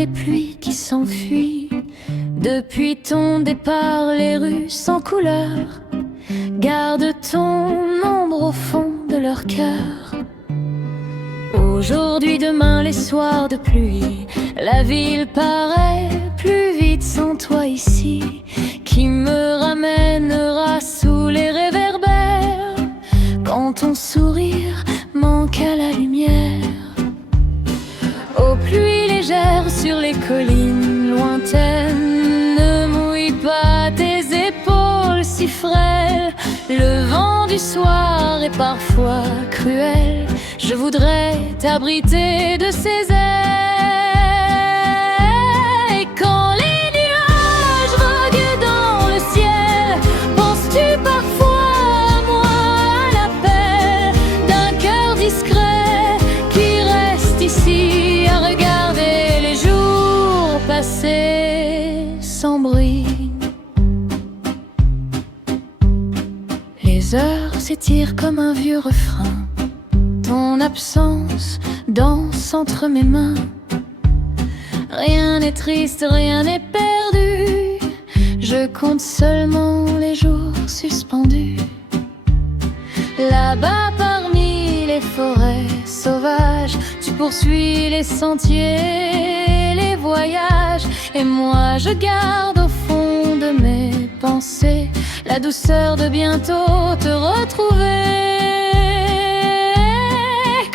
les pluies qui s'enfuient. Depuis ton départ, les rues sans couleur gardent ton ombre au fond de leur cœur. Aujourd'hui, demain, les soirs de pluie, la ville paraît plus vide sans toi ici. Qui me ramènera sous les réverbères quand ton sourire manque à la lumière? Aux pluies légères sur les collines lointaines, ne mouille pas tes épaules si frêles. Le vent du soir est parfois cruel, je voudrais t'abriter de ses ailes. Et quand les nuages voguent dans le ciel, penses-tu parfois à moi, à l'appel d'un cœur discret qui reste ici à regarder les jours passer sans bruit? Les heures s'étirent comme un vieux refrain, ton absence danse entre mes mains. Rien n'est triste, rien n'est perdu, je compte seulement les jours suspendus. Là-bas parmi les forêts sauvages, tu poursuis les sentiers, les voyages. Et moi je garde au fond de mes pensées la douceur de bientôt te retrouver.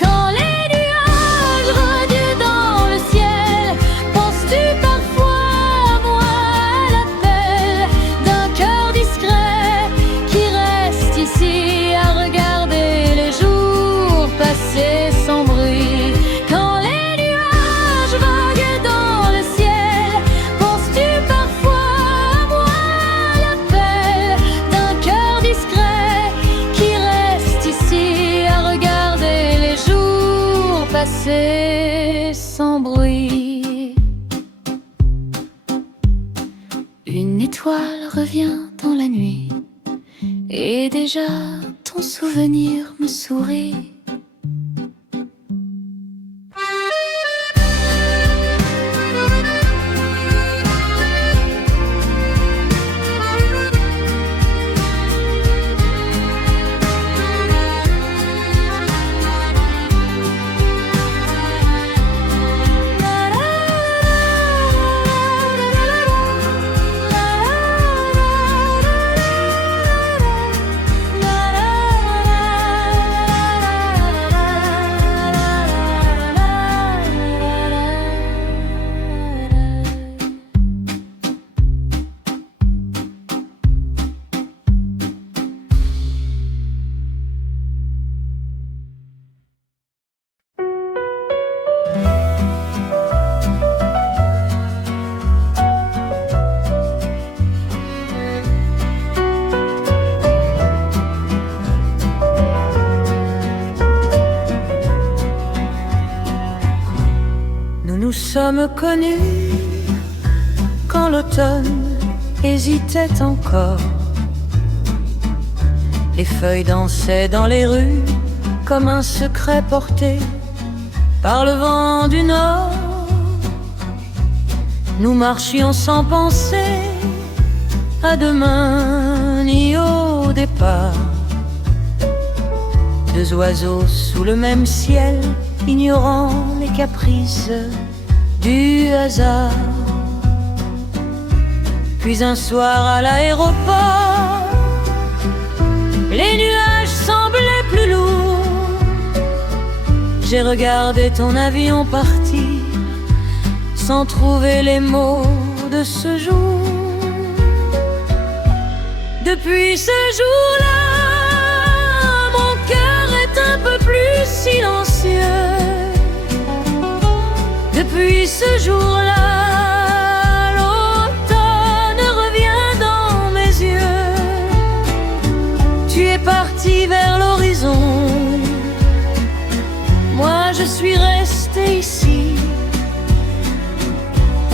Quand les nuages radieux dans le ciel, penses-tu parfois à moi, à l'appel d'un cœur discret qui reste ici à regarder les jours passer sans bruit? Quand les nuages vaguent dans le ciel, penses-tu parfois à moi, à l'appel d'un cœur discret qui reste ici à regarder les jours passer sans bruit? Une étoile revient dans la nuit et déjà ton souvenir me sourit. Nous sommes connus quand l'automne hésitait encore. Les feuilles dansaient dans les rues comme un secret porté par le vent du nord. Nous marchions sans penser à demain ni au départ. Deux oiseaux sous le même ciel, ignorant les caprices du hasard. Puis un soir à l'aéroport, les nuages semblaient plus lourds. J'ai regardé ton avion partir sans trouver les mots de ce jour. Depuis ce jour-là, mon cœur est un peu plus silencieux. Depuis ce jour-là, l'automne revient dans mes yeux. Tu es parti vers l'horizon, moi je suis resté ici,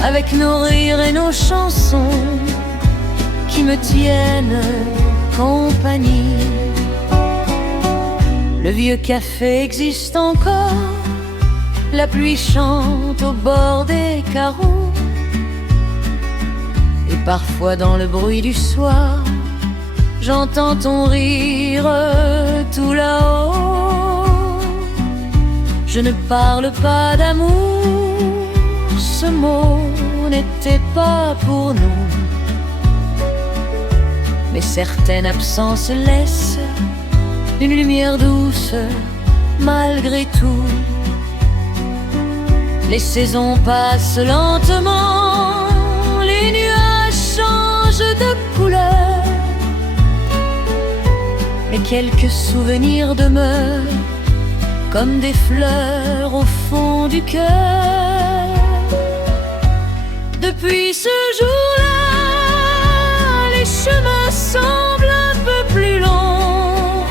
avec nos rires et nos chansons qui me tiennent compagnie. Le vieux café existe encore, La pluie chante au bord des carreaux, et parfois dans le bruit du soir, j'entends ton rire tout là-haut. Je ne parle pas d'amour, ce mot n'était pas pour nous. Mais certaines absences laissent une lumière douce malgré tout. Les saisons passent lentement, les nuages changent de couleur, mais quelques souvenirs demeurent comme des fleurs au fond du cœur. Depuis ce jour-là, les chemins semblent un peu plus longs.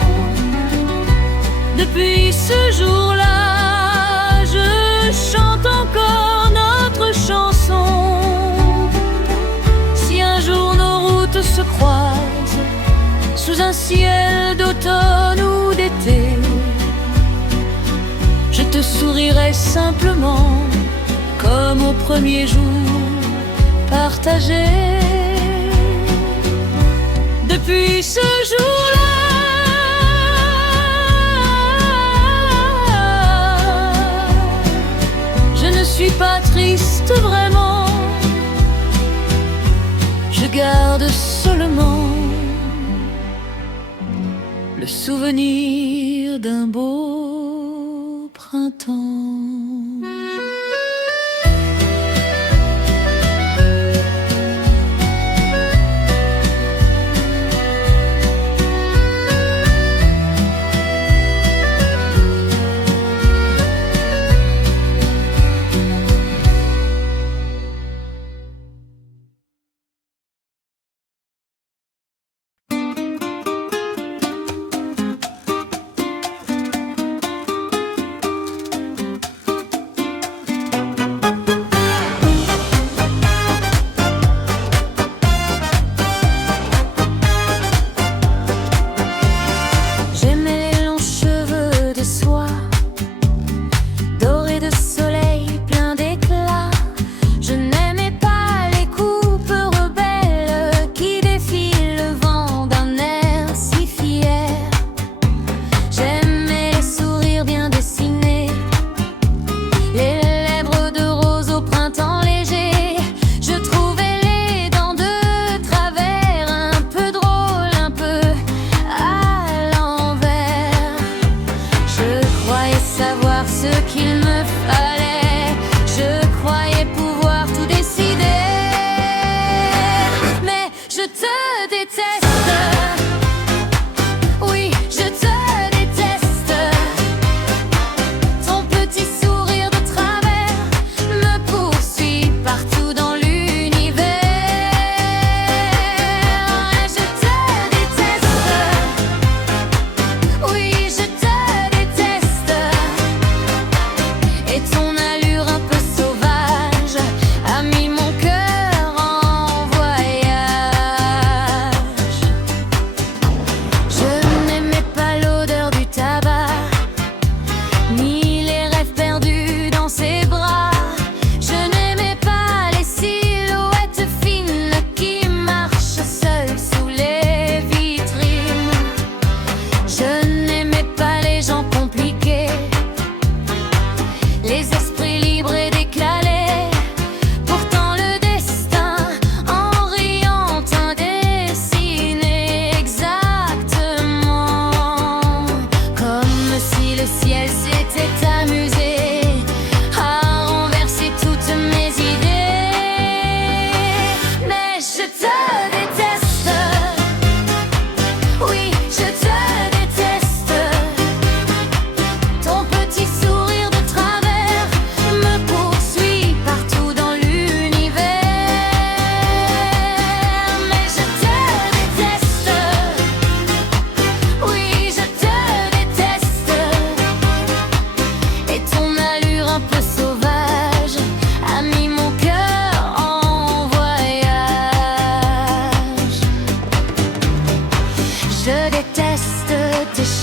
Depuis ce jour-là, je chante encore notre chanson. Si un jour nos routes se croisent sous un ciel d'automne ou d'été, je te sourirai simplement comme au premier jour partagé. Depuis ce jour-là, je ne suis pas triste vraiment, je garde seulement le souvenir d'un beau printemps.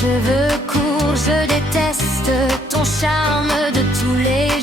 cheveux courts, je déteste ton charme de tous les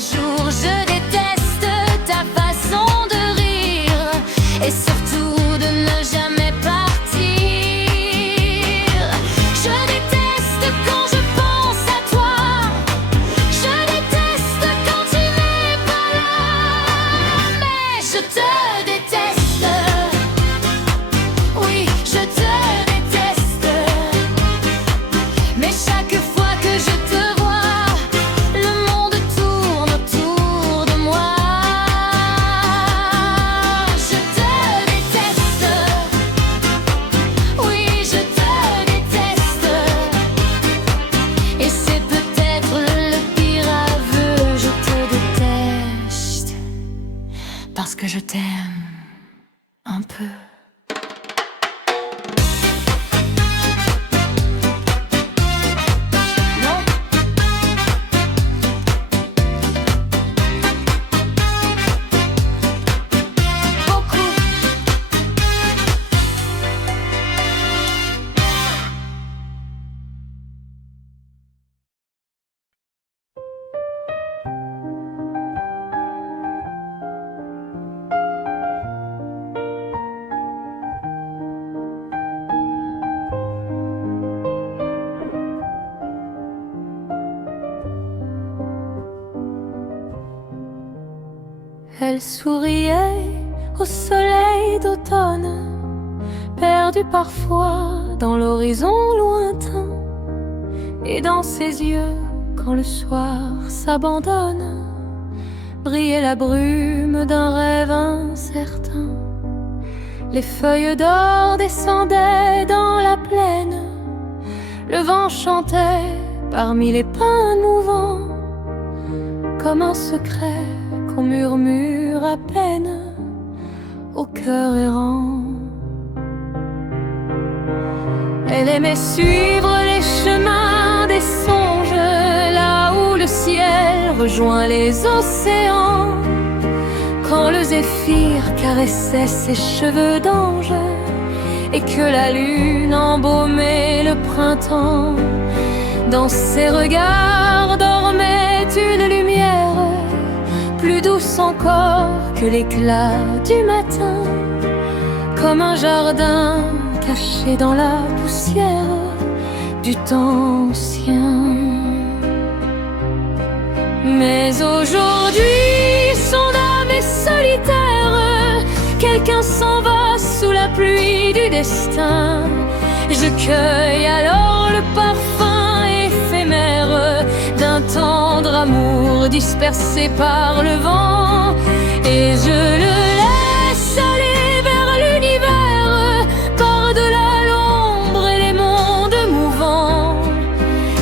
un peu. Elle souriait au soleil d'automne, perdue parfois dans l'horizon lointain. Et dans ses yeux, quand le soir s'abandonne, brillait la brume d'un rêve incertain. Les feuilles d'or descendaient dans la plaine, le vent chantait parmi les pins mouvants, comme un secret qu'on murmure à peine au cœur errant. Elle aimait suivre les chemins des songes, là où le ciel rejoint les océans, quand le zéphyr caressait ses cheveux d'ange et que la lune embaumait le printemps. Dans ses regards dormait une lumière plus douce encore que l'éclat du matin, comme un jardin caché dans la poussière du temps ancien. Mais aujourd'hui, son âme est solitaire, quelqu'un s'en va sous la pluie du destin. Je cueille alors le parfum éphémère d'un tendre amour dispersé par le vent, et je le laisse aller vers l'univers, par-delà l'ombre et les mondes mouvants.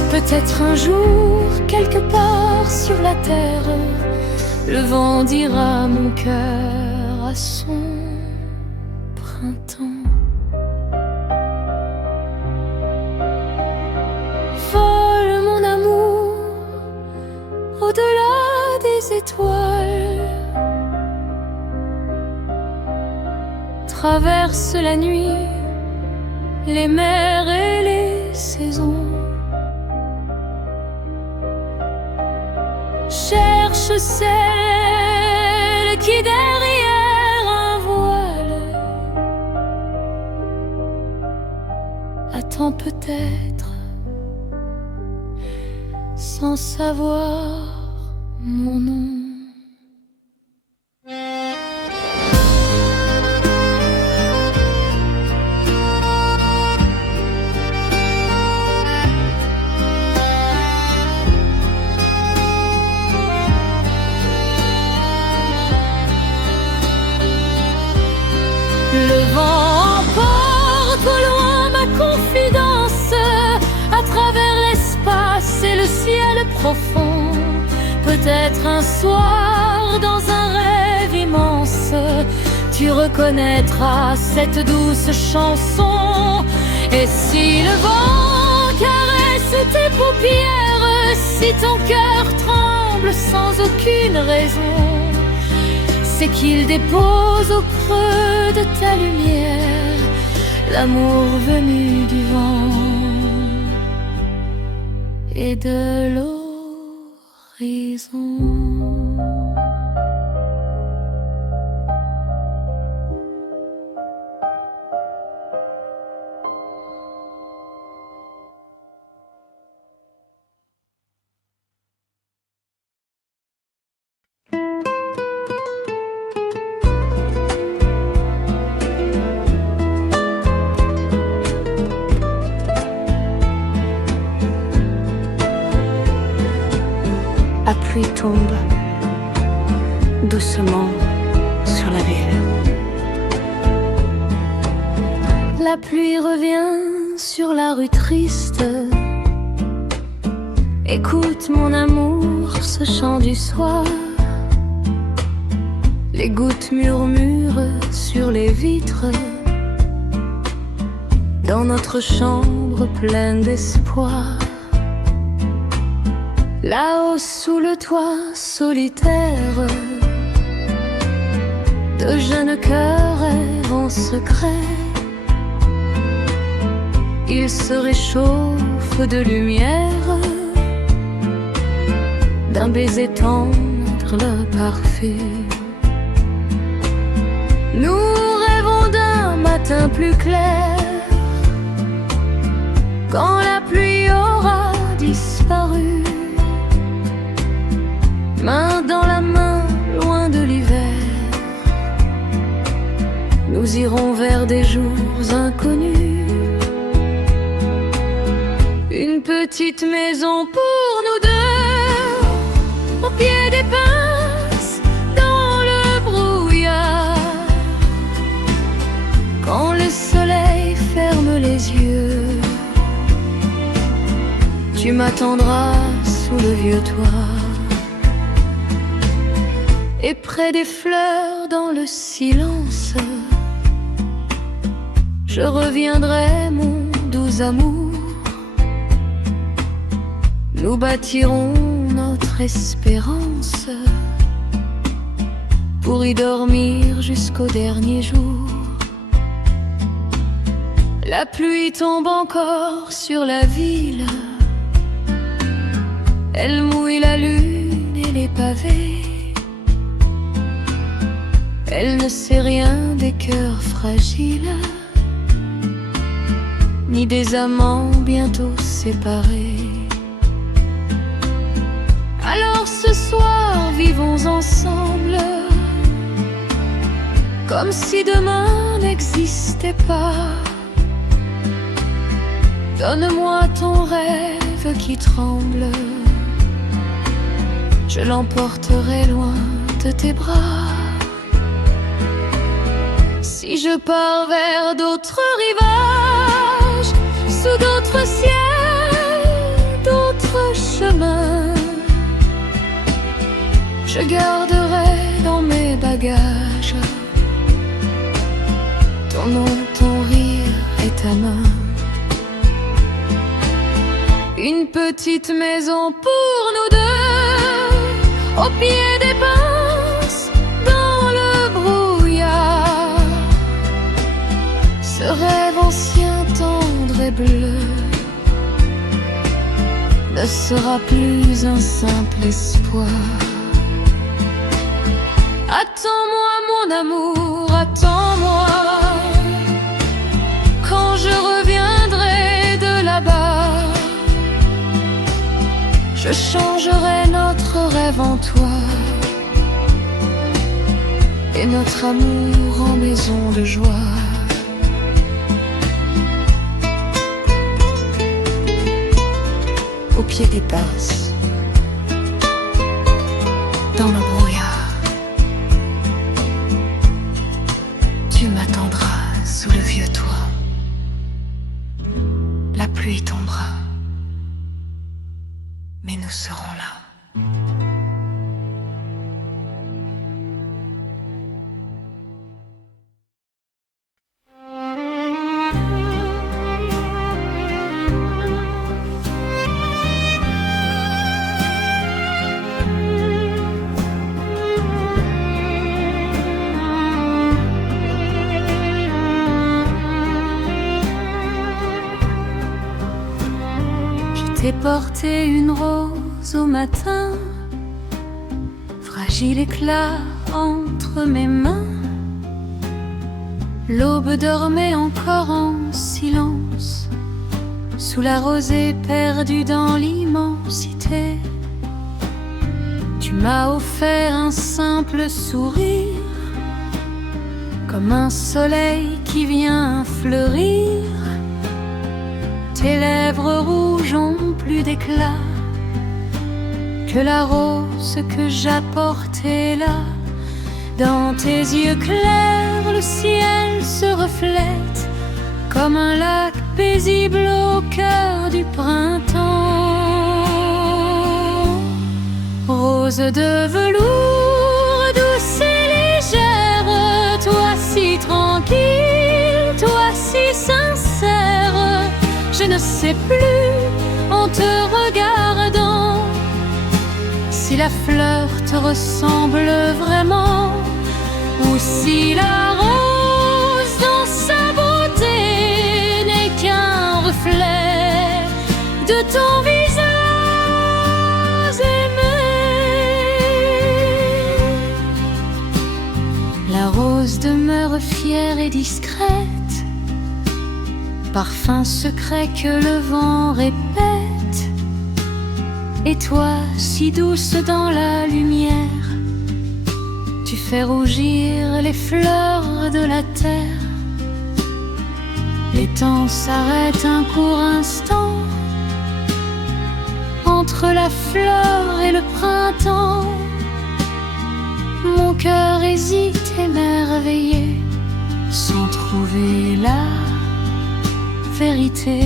Peut-être un jour, quelque part sur la terre, le vent dira mon cœur à son printemps. Au-delà des étoiles, traverse la nuit, les mers et les saisons. Cherche celle qui derrière un voile attend peut-être sans savoir mon nom. Le vent emporte au loin ma confidence, à travers l'espace et le ciel profond. Peut-être un soir, dans un rêve immense, tu reconnaîtras cette douce chanson. Et si le vent caresse tes paupières, si ton cœur tremble sans aucune raison, c'est qu'il dépose au creux de ta lumière l'amour venu du vent et de l'eau. La pluie tombe doucement sur la ville. La pluie revient sur la rue triste. Écoute mon amour, ce chant du soir. Les gouttes murmurent sur les vitres, dans notre chambre pleine d'espoir. Là-haut sous le toit solitaire, de jeunes cœurs rêvent en secret. Ils se réchauffent de lumière, d'un baiser tendre le parfum. Nous rêvons d'un matin plus clair, quand la pluie aura disparu. Main dans la main, loin de l'hiver, nous irons vers des jours inconnus. Une petite maison pour nous deux, au pied des pinces, dans le brouillard. Quand le soleil ferme les yeux, tu m'attendras sous le vieux toit. Et près des fleurs dans le silence, je reviendrai mon doux amour. Nous bâtirons notre espérance pour y dormir jusqu'au dernier jour. La pluie tombe encore sur la ville, elle mouille la lune et les pavés. Elle ne sait rien des cœurs fragiles, ni des amants bientôt séparés. Alors ce soir, vivons ensemble, comme si demain n'existait pas. Donne-moi ton rêve qui tremble, je l'emporterai loin de tes bras. Si je pars vers d'autres rivages, sous d'autres ciels, d'autres chemins, je garderai dans mes bagages ton nom, ton rire et ta main. Une petite maison pour nous deux, au pied des pinces, dans le brouillard. Ce rêve ancien, tendre et bleu ne sera plus un simple espoir. Attends-moi mon amour, attends-moi, quand je reviendrai de là-bas. Je changerai notre rêve en toi et notre amour en maison de joie. Au pied des pinces, dans le brouillard, tu m'attendras sous le vieux toit. La pluie tombera, mais nous serons là. J'ai porté une rose au matin, fragile éclat entre mes mains. L'aube dormait encore en silence, sous la rosée perdue dans l'immensité. Tu m'as offert un simple sourire, comme un soleil qui vient fleurir. Tes lèvres rouges ont plus d'éclat que la rose que j'apportais là. Dans tes yeux clairs, le ciel se reflète comme un lac paisible au cœur du printemps. Rose de velours, douce et légère, toi si si tranquille, toi si sincère. Je ne sais plus, en te regardant, si la fleur te ressemble vraiment, ou si la rose dans sa beauté n'est qu'un reflet de ton visage aimé. La rose demeure fière et discrète, parfum secret que le vent répète. Et toi, si douce dans la lumière, tu fais rougir les fleurs de la terre. Les temps s'arrêtent un court instant entre la fleur et le printemps. Mon cœur hésite émerveillé, sans trouver la vérité.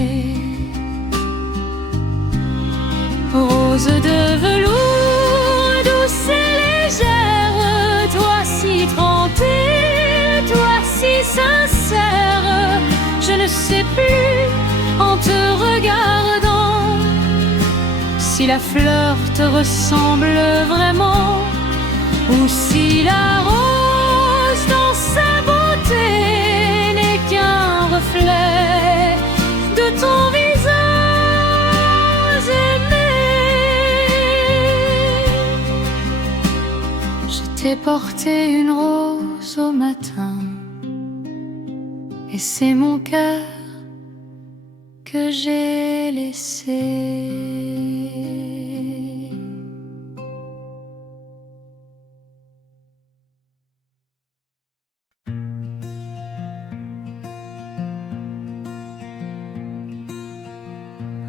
Rose de velours, douce et légère, toi si tranquille, toi si sincère. Je ne sais plus, en te regardant, si la fleur te ressemble vraiment, ou si la rose dans sa beauté n'est qu'un reflet de ton visage aimé. Je t'ai porté une rose au matin, et c'est mon cœur que j'ai laissé.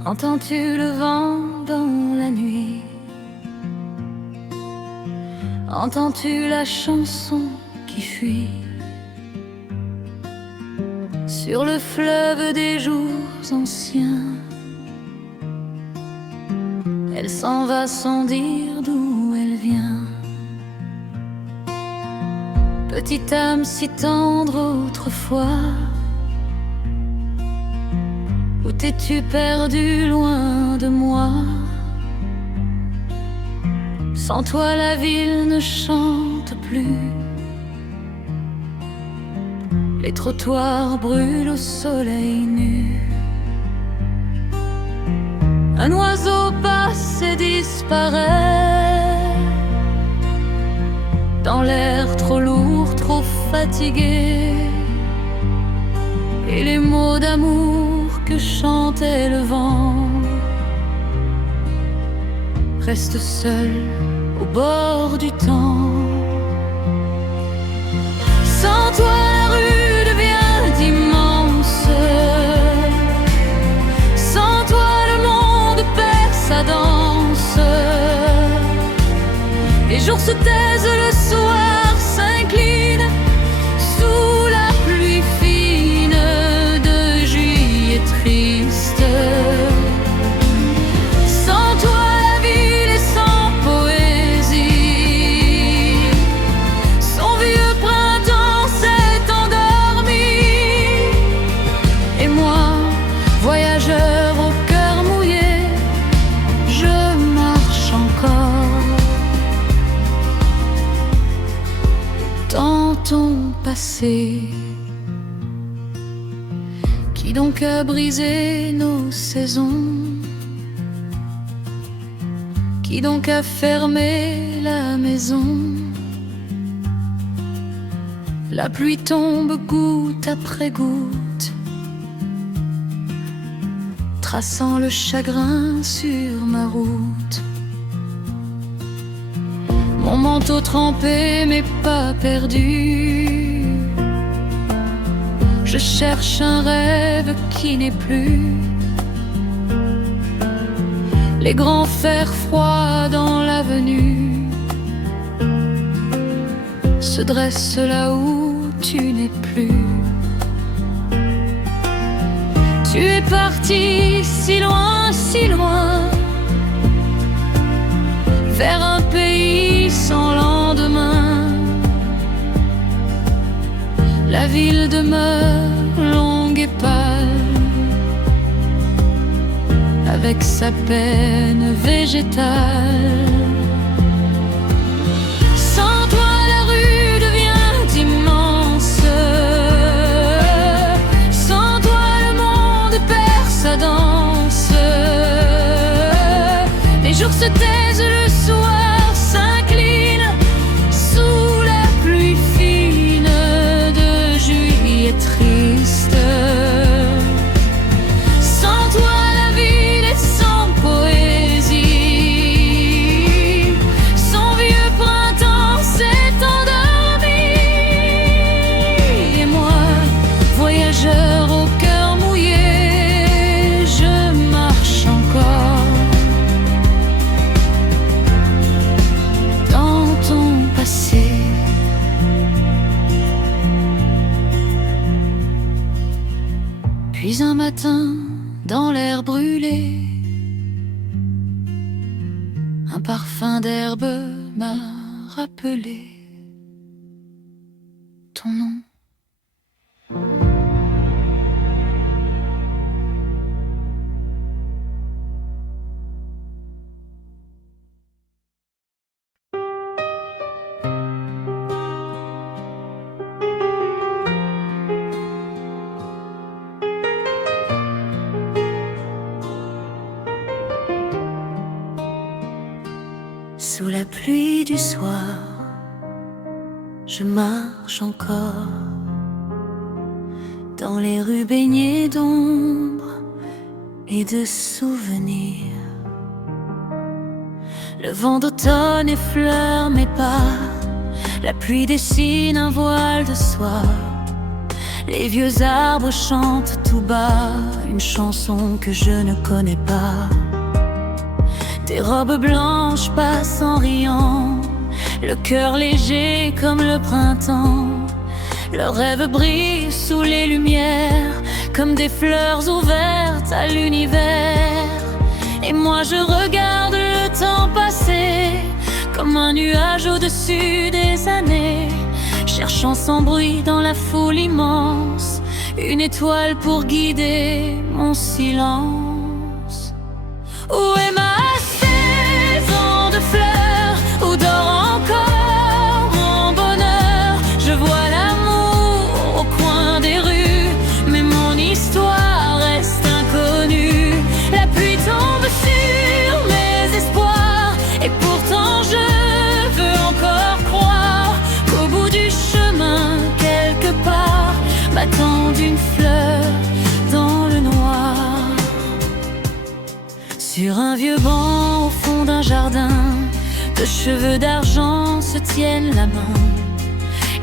Entends-tu le vent dans la nuit? Entends-tu la chanson qui fuit sur le fleuve des jours anciens? Elle s'en va sans dire d'où elle vient. Petite âme si tendre autrefois, où t'es-tu perdu loin de moi? Sans toi la ville ne chante plus, les trottoirs brûlent au soleil nu. Un oiseau passe et disparaît dans l'air trop lourd, trop fatigué, et les mots d'amour que chantait le vent restent seuls au bord du temps. Sans toi la rue devient immense, sans toi le monde perd sa danse. Les jours se taisent, le soir s'incline sous la pluie fine de juillet triste. Sans toi la ville est sans poésie, son vieux printemps s'est endormi. Et moi, voyageur au cœur mouillé, je marche encore dans ton passé. Qui donc a brisé nos saisons? Qui donc a fermé la maison? La pluie tombe goutte après goutte, traçant le chagrin sur ma route. Mon manteau trempé mais pas perdu, je cherche un rêve qui n'est plus. Les grands fers froids dans l'avenue se dressent là où tu n'es plus. Tu es parti si loin, vers un pays sans lendemain. La ville demeure longue et pâle, avec sa peine végétale. Sans toi la rue devient immense, sans toi le monde perd sa danse. Les jours se taisent, le soir s'incline sous la pluie fine de juillet triste. Sans toi la ville est sans poésie, son vieux printemps s'est endormi. Et moi, voyageur au cœur mouillé, je marche encore dans ton passé. Puis un matin, dans l'air brûlé, un parfum d'herbe m'a rappelé ton nom. Sous la pluie du soir, je marche encore dans les rues baignées d'ombre et de souvenirs. Le vent d'automne effleure mes pas, la pluie dessine un voile de soie. Les vieux arbres chantent tout bas une chanson que je ne connais pas. Des robes blanches passent en riant, le cœur léger comme le printemps. Leurs rêves brillent sous les lumières, comme des fleurs ouvertes à l'univers. Et moi je regarde le temps passer, comme un nuage au-dessus des années, cherchant sans bruit dans la foule immense une étoile pour guider mon silence. Où est ma saison de fleurs, où dort encore mon bonheur? Je vois l'amour au coin des rues, mais mon histoire reste inconnue. La pluie tombe sur mes espoirs, et pourtant je veux encore croire qu'au bout du chemin, quelque part, m'attend une fleur dans le noir. Sur un vieux banc au fond d'un jardin, deux cheveux d'argent se tiennent la main.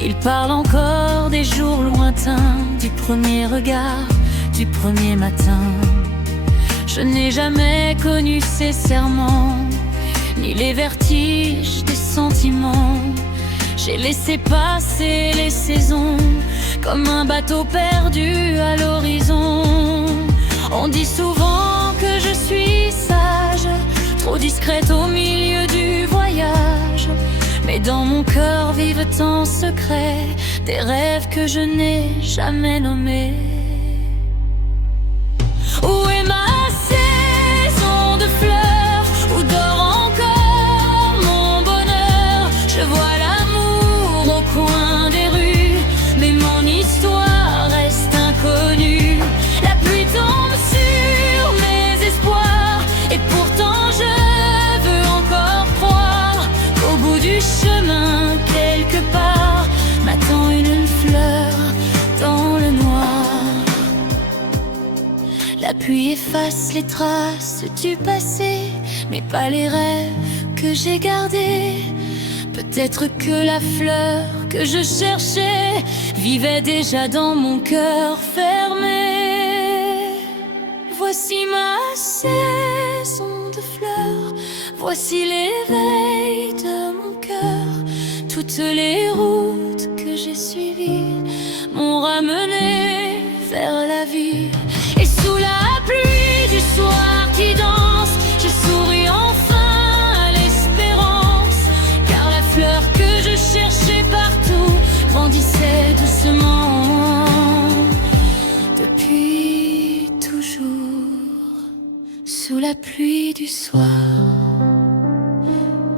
Ils parlent encore des jours lointains, du premier regard, du premier matin. Je n'ai jamais connu ces serments, ni les vertiges des sentiments. J'ai laissé passer les saisons, comme un bateau perdu à l'horizon. On dit souvent que je suis sage, trop discrète au milieu du voyage. Mais dans mon cœur vivent en secret des rêves que je n'ai jamais nommés. Où est ma saison de fleurs, où dort encore mon bonheur? Je vois l'amour au coin des rues, mais mon histoire reste inconnue. La pluie tombe sur mes espoirs, et pourtant je veux encore croire qu'au bout du chemin, quelque part, m'attend une fleur dans le noir. La pluie efface les traces du passé, mais pas les rêves que j'ai gardés. Peut-être que la fleur que je cherchais vivait déjà dans mon cœur fermé. Voici ma saison de fleurs, voici l'éveil de mon cœur. Toutes les routes que j'ai suivies m'ont ramené vers la vie. Et sous la pluie du soir qui danse, je souris enfin à l'espérance, car la fleur que je cherchais partout grandissait doucement la pluie du soir,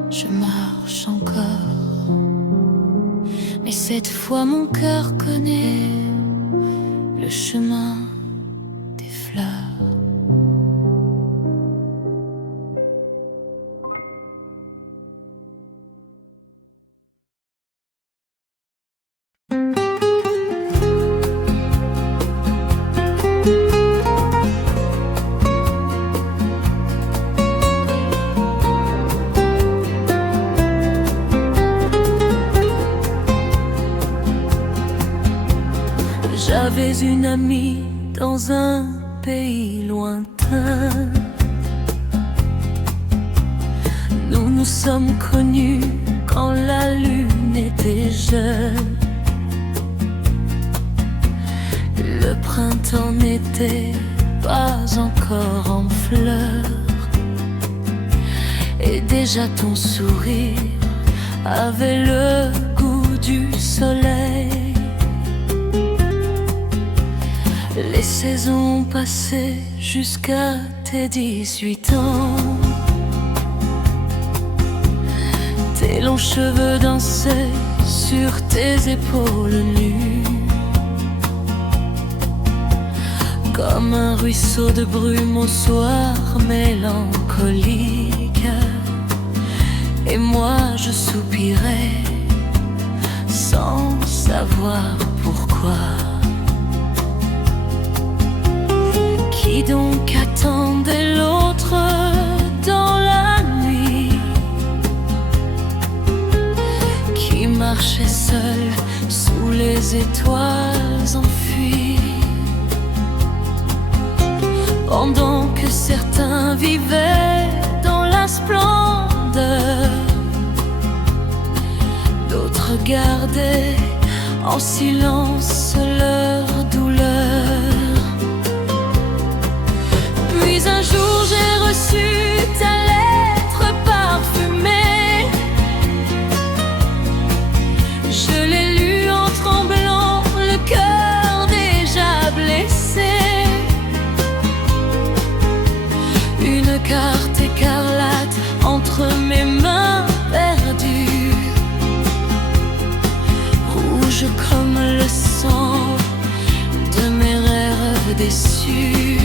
je marche encore. Mais cette fois mon cœur connaît le chemin des fleurs. J'avais une amie dans un pays lointain. Nous nous sommes connus quand la lune était jeune. Le printemps n'était pas encore en fleurs, et déjà ton sourire avait le goût du soleil. Les saisons passaient jusqu'à tes 18 ans. Tes longs cheveux dansaient sur tes épaules nues, comme un ruisseau de brume au soir mélancolique. Et moi je soupirais sans savoir pourquoi. Qui donc attendait l'autre dans la nuit? Qui marchait seul sous les étoiles enfuies? Pendant que certains vivaient dans la splendeur, d'autres gardaient en silence leur douleur. Puis un jour j'ai reçu ta lettre parfumée. Je l'ai lue en tremblant, le cœur déjà blessé. Une carte écarlate entre mes mains perdues, rouge comme le sang de mes rêves déçus.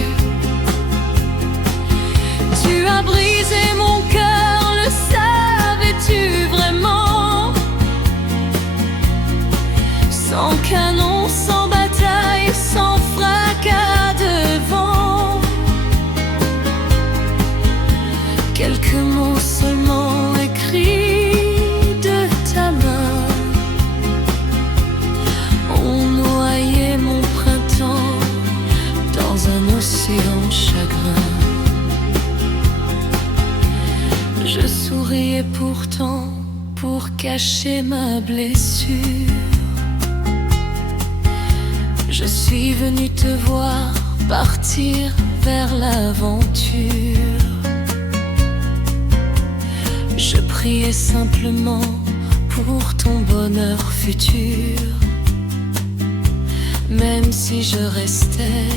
Tu as brisé mon cœur, le savais-tu vraiment? Sans canon, sans bataille, sans fracas de vent. Quelques mots seulement écrits de ta main ont noyé mon printemps dans un océan de chagrin. Je souriais pourtant pour cacher ma blessure. Je suis venu te voir partir vers l'aventure. Je priais simplement pour ton bonheur futur. Même si je restais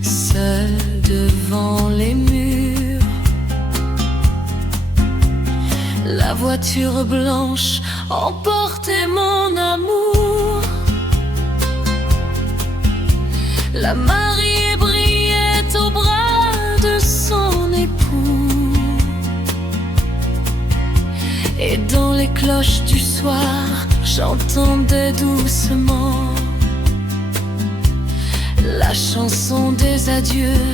seul devant les murs, la voiture blanche emportait mon amour. La mariée brillait au bras de son époux, et dans les cloches du soir, j'entendais doucement la chanson des adieux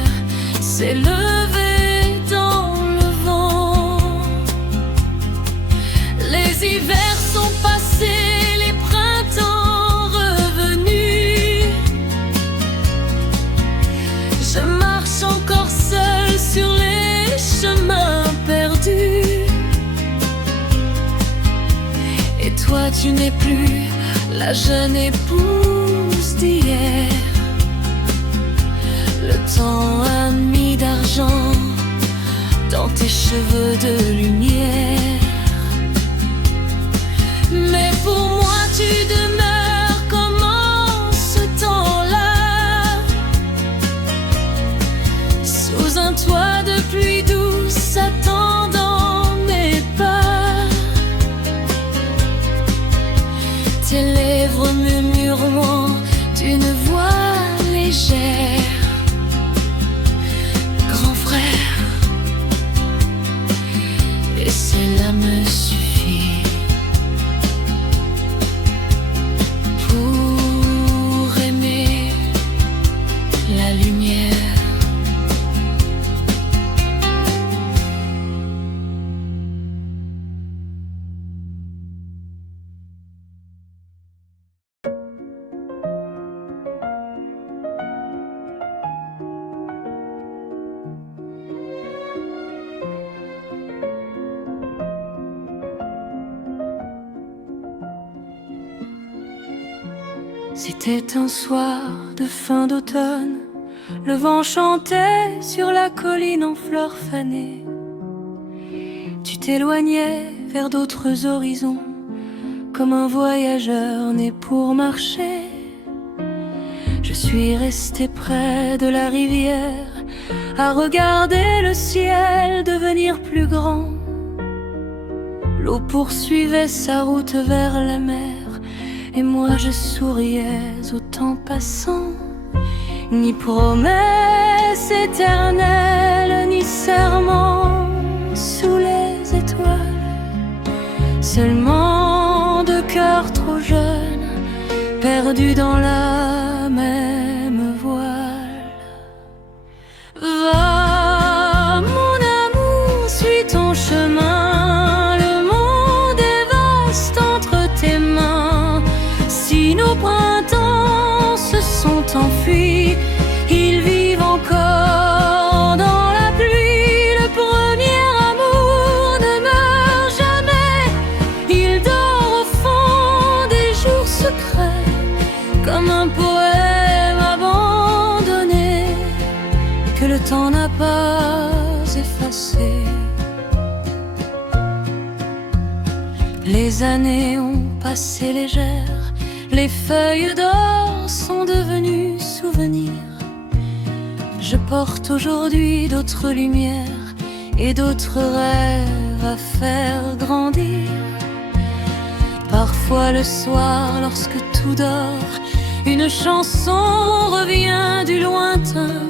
s'élever dans le vent. Les hivers sont passés, les printemps revenus. Je marche encore seule sur les chemins perdus. Et toi tu n'es plus la jeune épouse d'hier. Le temps a mis d'argent dans tes cheveux de lumière. Mais pour moi tu demeures comme en ce temps-là, sous un toit de C'était un soir de fin d'automne, le vent chantait sur la colline en fleurs fanées. Tu t'éloignais vers d'autres horizons, comme un voyageur né pour marcher. Je suis resté près de la rivière, à regarder le ciel devenir plus grand. L'eau poursuivait sa route vers la mer, et moi je souriais au temps passant. Ni promesse éternelle, ni serment sous les étoiles, seulement deux cœurs trop jeunes, perdus dans la même voile. Va, mon amour, suis ton chemin, le monde est vaste entre tes mains. Si nos printemps se sont enfuis, ils vivent encore dans la pluie. Le premier amour ne meurt jamais, il dort au fond des jours secrets, comme un poème abandonné que le temps n'a pas effacé. Les années ont passé légères, les feuilles d'or sont devenues souvenirs. Je porte aujourd'hui d'autres lumières et d'autres rêves à faire grandir. Parfois le soir, lorsque tout dort, une chanson revient du lointain.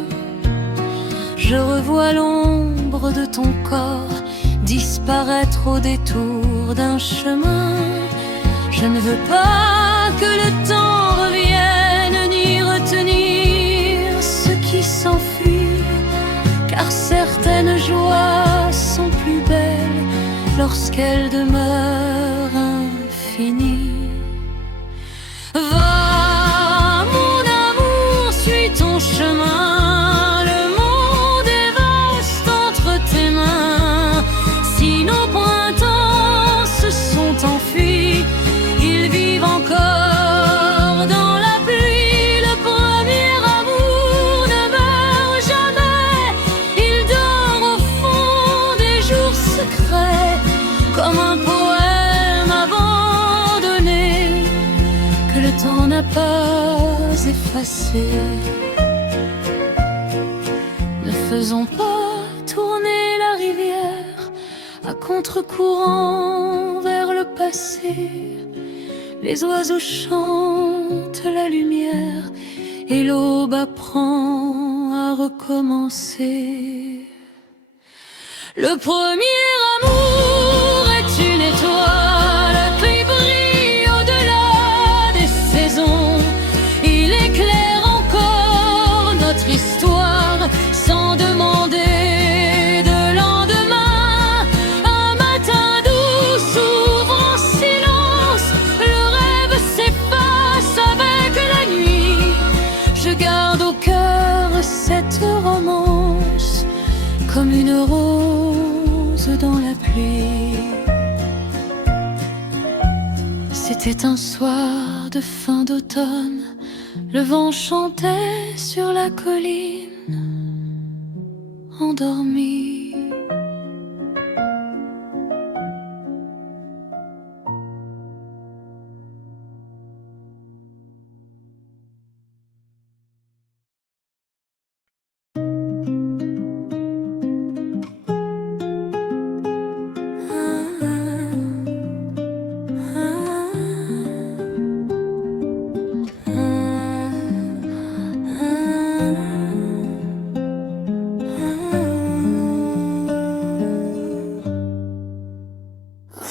Je revois l'ombre de ton corps disparaître au détour d'un chemin. Je ne veux pas que le temps revienne, ni retenir ce qui s'enfuit, car certaines joies sont plus belles lorsqu'elles demeurent infinies. Va, mon amour, suis ton chemin, le monde est vaste entre tes mains. Si nos printemps se sont enfuis, ils vivent encore dans la pluie. Le premier amour ne meurt jamais, il dort au fond des jours secrets, comme un poème abandonné que le temps n'a pas effacé. Ne faisons pas tourner la rivière à contre-courant vers le passé. Les oiseaux chantent la lumière et l'aube apprend à recommencer. Le premier amour est une étoile qui brille au-delà des saisons. Il éclaire encore notre histoire sans demander de lendemain. Un matin doux s'ouvre en silence, le rêve s'efface avec la nuit. Je garde au cœur cette romance comme une rose dans la pluie. C'était un soir de fin d'automne, le vent chantait sur la colline, endormi.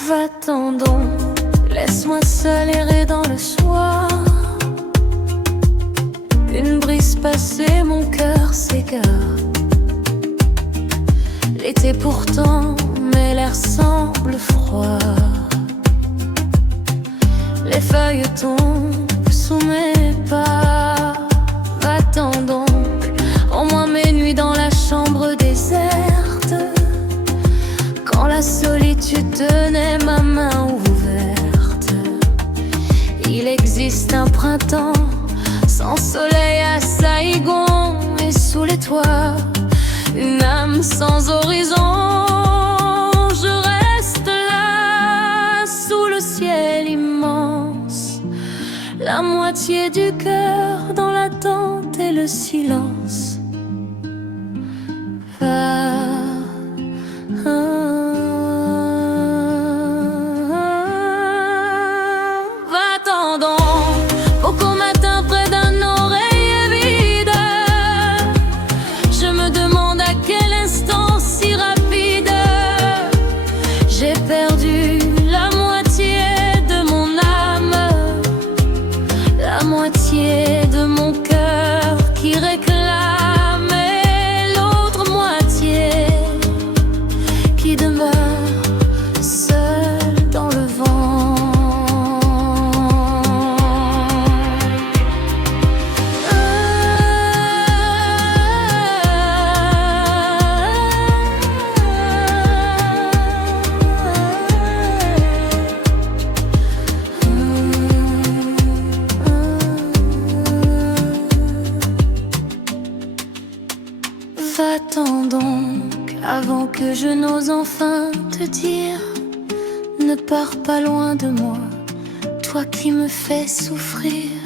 Va-t'en donc, laisse-moi seul errer dans le soir. Une brise passée, mon cœur s'égare. L'été pourtant, mais l'air semble froid. Les feuilles tombent sous mes pas. Va-t'en donc, au moins mes nuits dans la chambre déserte, quand la solitude tenait ma main ouverte. Il existe un printemps âme sans horizon. Je reste là sous le ciel immense, la moitié du cœur dans l'attente et le silence. Va-t'en donc, au qu'au matin près d'un oreiller vide, je me demande à quel instant si rapide j'ai perdu la moitié de mon âme, la moitié de mon cœur qui réclame, et l'autre moitié qui demeure seule dans le vent. Va-t'en donc avant que je n'ose enfin te dire: ne pars pas loin de moi, toi qui me fais souffrir.